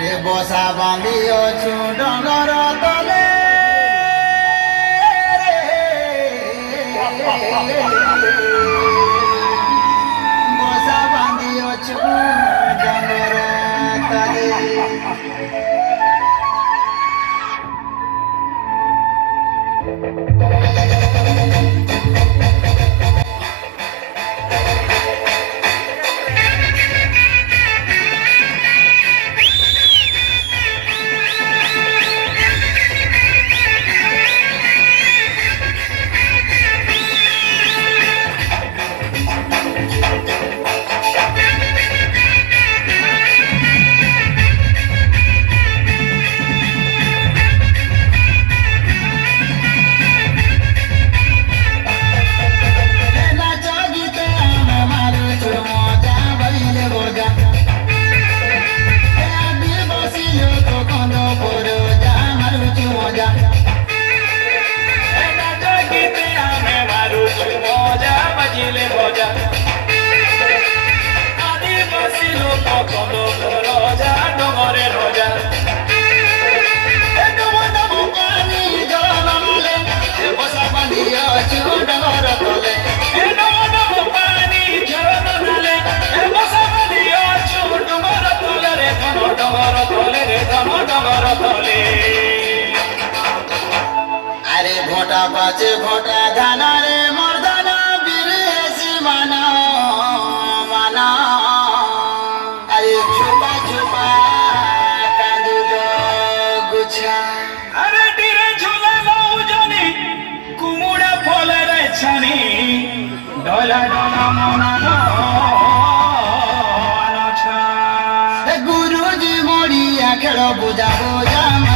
আরে বসা বাঁধিଅଛୁ ଡଙ୍ଗର ତଳେ বসা বাঁধিଅଛୁ ଡଙ୍ଗର ତଳେ আরে ঘটা পাচে ঘটা ধানারে মর্দানা বিরেসি মানা মানা আরে ছোপা ছোপা কাঁদুল গুছা আরে টিরে ঝুলে লউজনি কুমুড়া ফলের ছানি ডলা ডলা মনা গুরুজি মরিয়া খেল বুঝা বুঝা